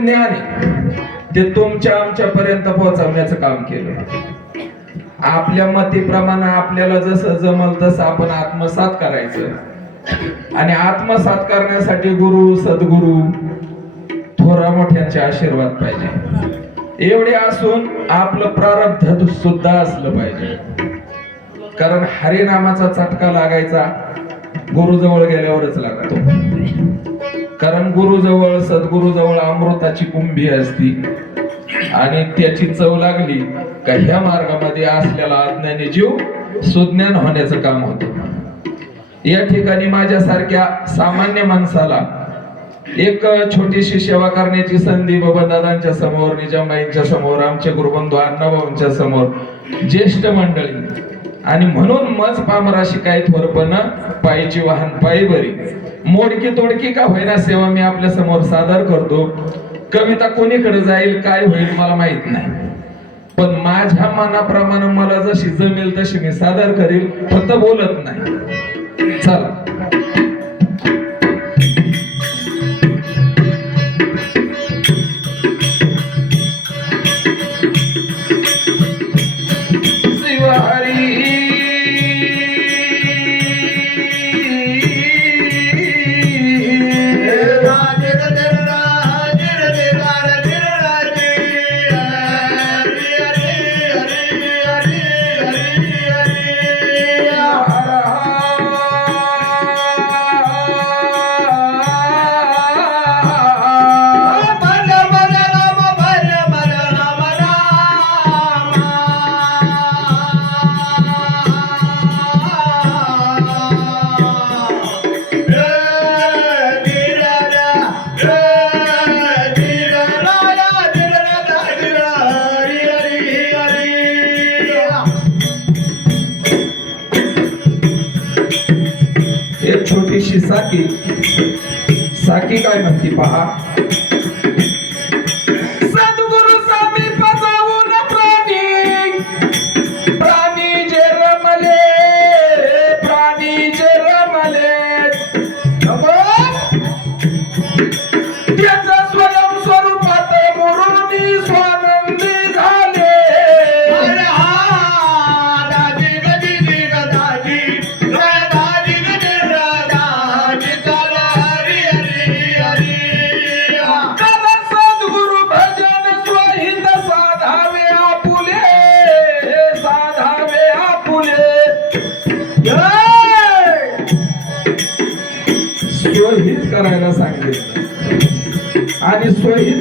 ज्ञान आहे. ते तुमच्या आमच्या पर्यंत पोहोचवण्याचं काम केलं. आपल्या मतीप्रमाणे आपल्याला जसं जमल तसं आपण आत्मसात करायचं. आणि आत्मसात करण्यासाठी गुरु सद्गुरु थोरा मोठ्यांचे आशीर्वाद पाहिजे. एवढे असून आपलं प्रारब्ध सुद्धा असलं पाहिजे. कारण हरिनामाचा चटका लागायचा गुरुजवळ गेल्यावरच लागतो. कारण गुरुजवळ सद्गुरुजवळ अमृताची कुंभी असती. आणि त्याची चव लागली का ह्या मार्गामध्ये असलेला अज्ञानी जीव सुज्ञान होण्याचं काम होतं. या ठिकाणी माझ्यासारख्या सामान्य माणसाला एक छोटीशी सेवा करण्याची संधी बबनदादांच्या समोर निजामाईंच्या समोर आमचे गुरुबंधू अण्णाभाऊंच्या समोर ज्येष्ठ मंडळी. आणि म्हणून मज पामराशी काही थोरपण पायीची वाहन पायी बरी. मोडकी तोडकी का होईना सेवा मी आपल्यासमोर सादर करतो. कविता कोणीकडे जाईल काय होईल मला माहीत नाही. पण माझ्या मनाप्रमाणे मला जशी जमेल तशी मी सादर करेल फक्त बोलत नाही. चला. छोटीशी साकी. साकी काय म्हणते पहा?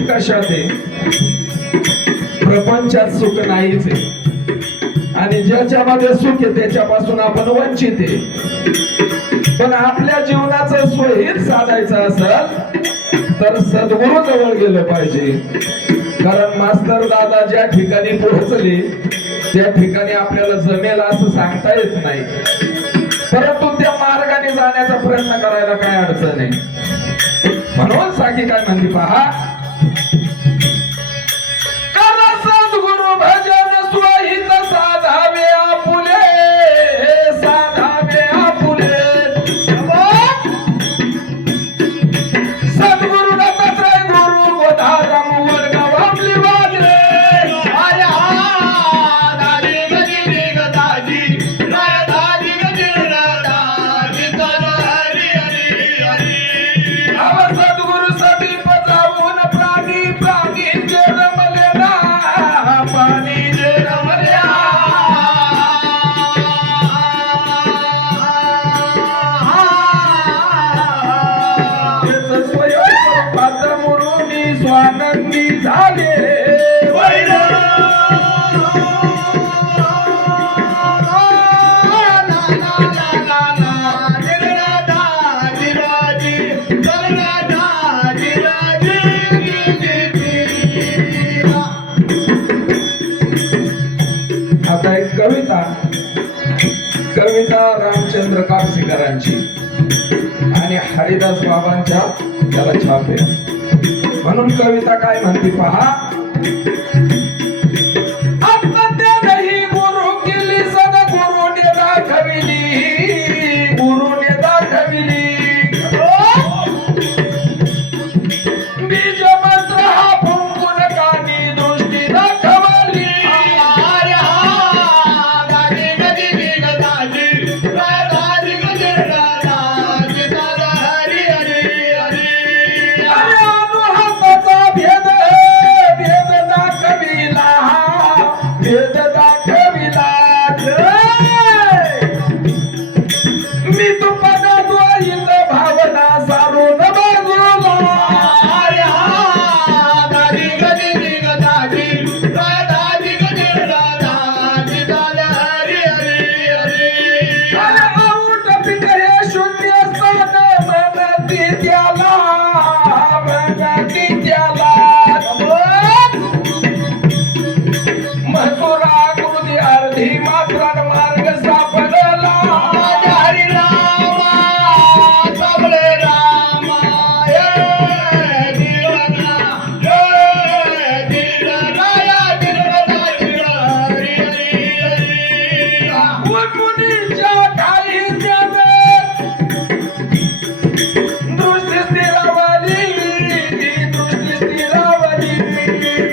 कशात प्रपंचात सुख नाहीच आहे. आणि ज्याच्यामध्ये सुख आहे त्याच्यापासून आपण वंचित आहे. पण आपल्या जीवनाचं स्वहित साधायचं असेल तर सद्गुरू जवळ गेलं पाहिजे. कारण मास्तर दादा ज्या ठिकाणी पोहोचले त्या ठिकाणी आपल्याला जमेल असं सांगता येत नाही. परंतु त्या मार्गाने जाण्याचा प्रयत्न करायला काय अडचण आहे? म्हणून साखी काय म्हणते पहा हरिदास बाबांच्या त्याला छाप आहे म्हणून कविता काय म्हणते पहा? que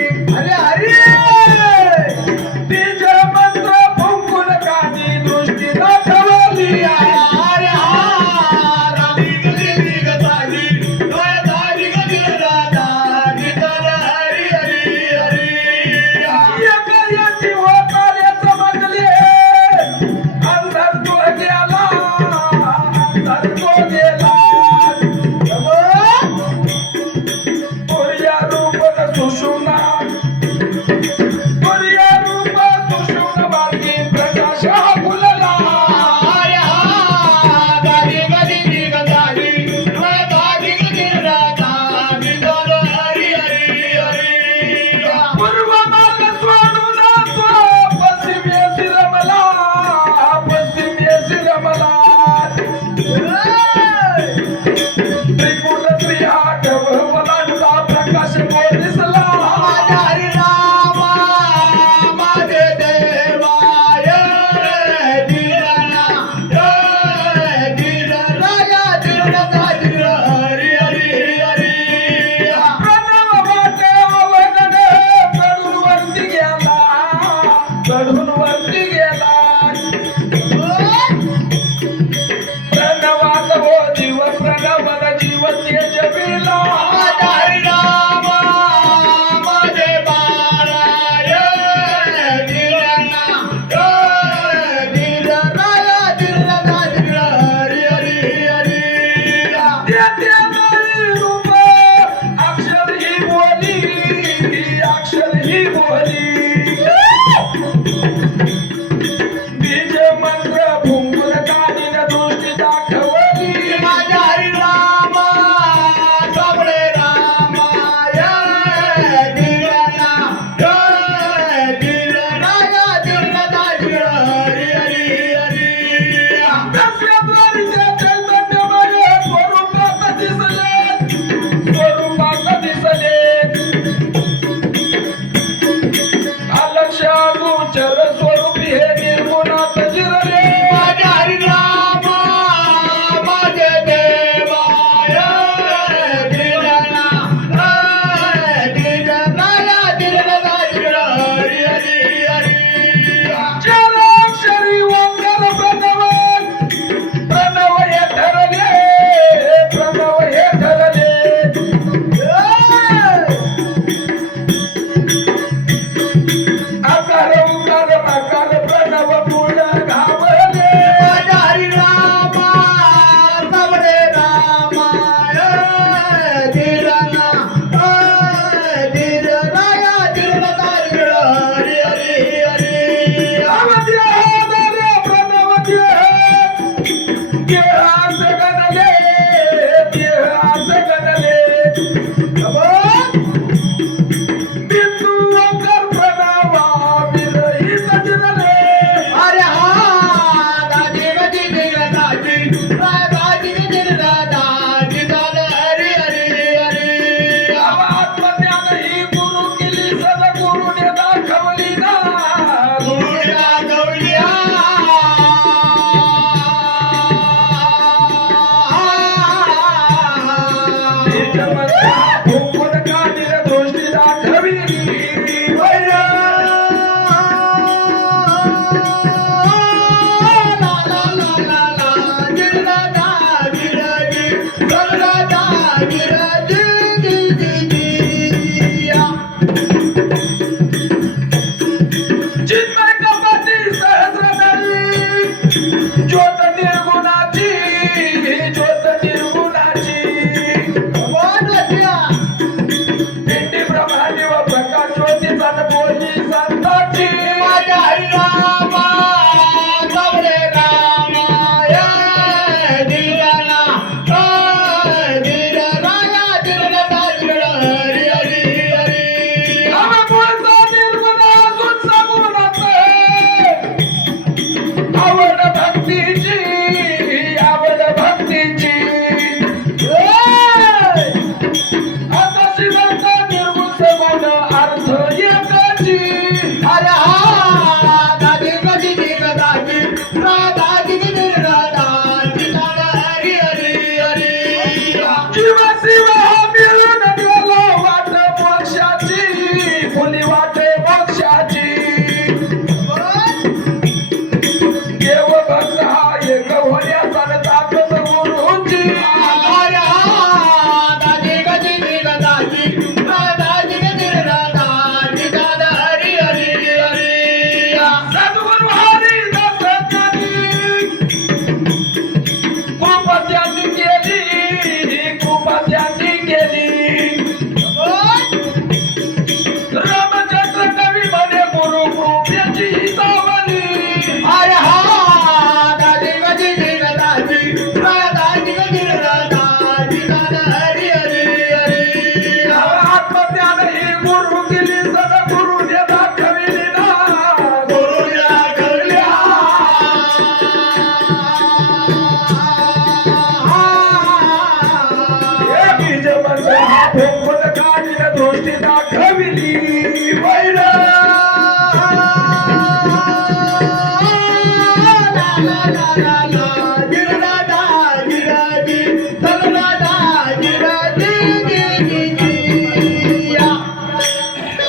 Que raça! I did, I did. করতে দেখা মিলি